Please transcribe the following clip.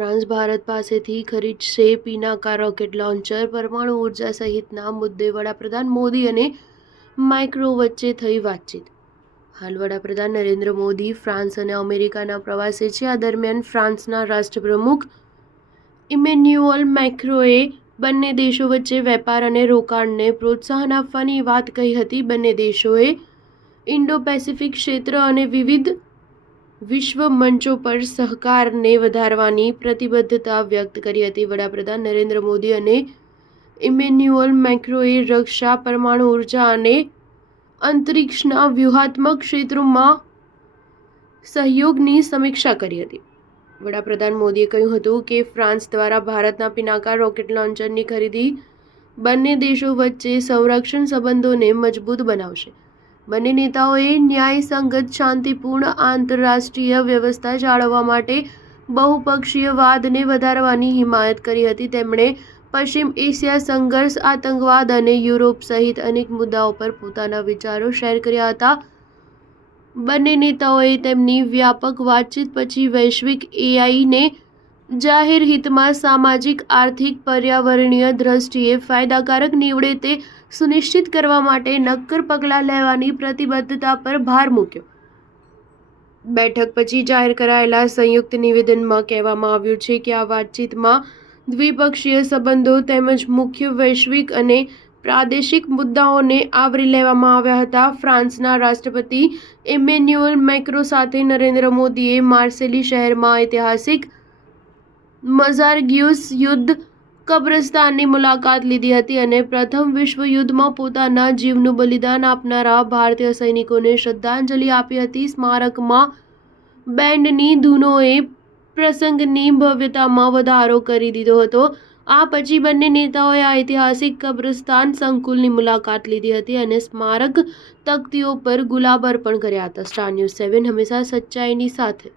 France Bharat પાસેથી ખરીદશે Pinaka rocket launcher, પરમાણુ ઉર્જા સહિતના મુદ્દે વડાપ્રધાન મોદી અને માઇક્રો વચ્ચે થઈ વાતચીત. હાલ વડાપ્રધાન નરેન્દ્ર મોદી ફ્રાન્સ અને અમેરિકાના પ્રવાસે છે. આ દરમિયાન ફ્રાન્સના રાષ્ટ્રપ્રમુખ ઇમેન્યુઅલ મેક્રોએ બંને દેશો વચ્ચે વેપાર અને રોકાણને પ્રોત્સાહન આપવાની વાત કહી હતી. બંને દેશોએ ઇન્ડો પેસિફિક ક્ષેત્ર અને વિવિધ વિશ્વ મંચો પર સહકારને વધારવાની પ્રતિબદ્ધતા વ્યક્ત કરી હતી. વડાપ્રધાન નરેન્દ્ર મોદી અને ઇમેન્યુઅલ મેક્રોએ રક્ષા, પરમાણુ ઉર્જા અને અંતરિક્ષના વ્યૂહાત્મક ક્ષેત્રોમાં સહયોગની સમીક્ષા કરી હતી. વડાપ્રધાન મોદીએ કહ્યું હતું કે ફ્રાન્સ દ્વારા ભારતના પિનાકા રોકેટ લોન્ચરની ખરીદી બંને દેશો વચ્ચે સંરક્ષણ સંબંધોને મજબૂત બનાવશે. બંને નેતાઓએ ન્યાયસંગત, શાંતિપૂર્ણ આંતરરાષ્ટ્રીય વ્યવસ્થા જાળવવા માટે બહુપક્ષીયવાદને વધારવાની હિમાયત કરી હતી. તેમણે પશ્ચિમ એશિયા સંઘર્ષ, આતંકવાદ અને યુરોપ સહિત અનેક મુદ્દાઓ પર પોતાના વિચારો શેર કર્યા હતા. બંને નેતાઓએ તેમની વ્યાપક વાતચીત પછી વૈશ્વિક એઆઈને જાહેર હિતમાં સામાજિક, આર્થિક, પર્યાવરણીય દ્રષ્ટિએ ફાયદાકારક નીવડે તે સુનિશ્ચિત કરવા માટે નક્કર પગલાં લેવાની પ્રતિબદ્ધતા પર ભાર મૂક્યો. બેઠક પછી જાહેર કરાયેલા સંયુક્ત નિવેદનમાં કહેવામાં આવ્યું છે કે આ વાતચીતમાં દ્વિપક્ષીય સંબંધો તેમજ મુખ્ય વૈશ્વિક અને પ્રાદેશિક મુદ્દાઓને આવરી લેવામાં આવ્યા હતા. ફ્રાન્સના રાષ્ટ્રપતિ ઇમેન્યુઅલ મેક્રો સાથે નરેન્દ્ર મોદીએ માર્સેલી શહેરમાં ઐતિહાસિક મઝાર ગ્યુસ યુદ્ધ કબ્રસ્તાનની મુલાકાત લીધી હતી અને પ્રથમ વિશ્વ યુદ્ધમાં પોતાના જીવનું બલિદાન આપનારા ભારતીય સૈનિકોને શ્રદ્ધાંજલિ આપી હતી. સ્મારકમાં બેન્ડની ધૂનોએ પ્રસંગની ભવ્યતામાં વધારો કરી દીધો હતો. આ પછી બંને નેતાઓએ ઐતિહાસિક કબ્રસ્તાન સંકુલની મુલાકાત લીધી હતી અને સ્મારક તકતીઓ પર ગુલાબ અર્પણ કર્યા હતા. સ્ટાર ન્યૂઝ 7 હંમેશા સચ્ચાઈની સાથે.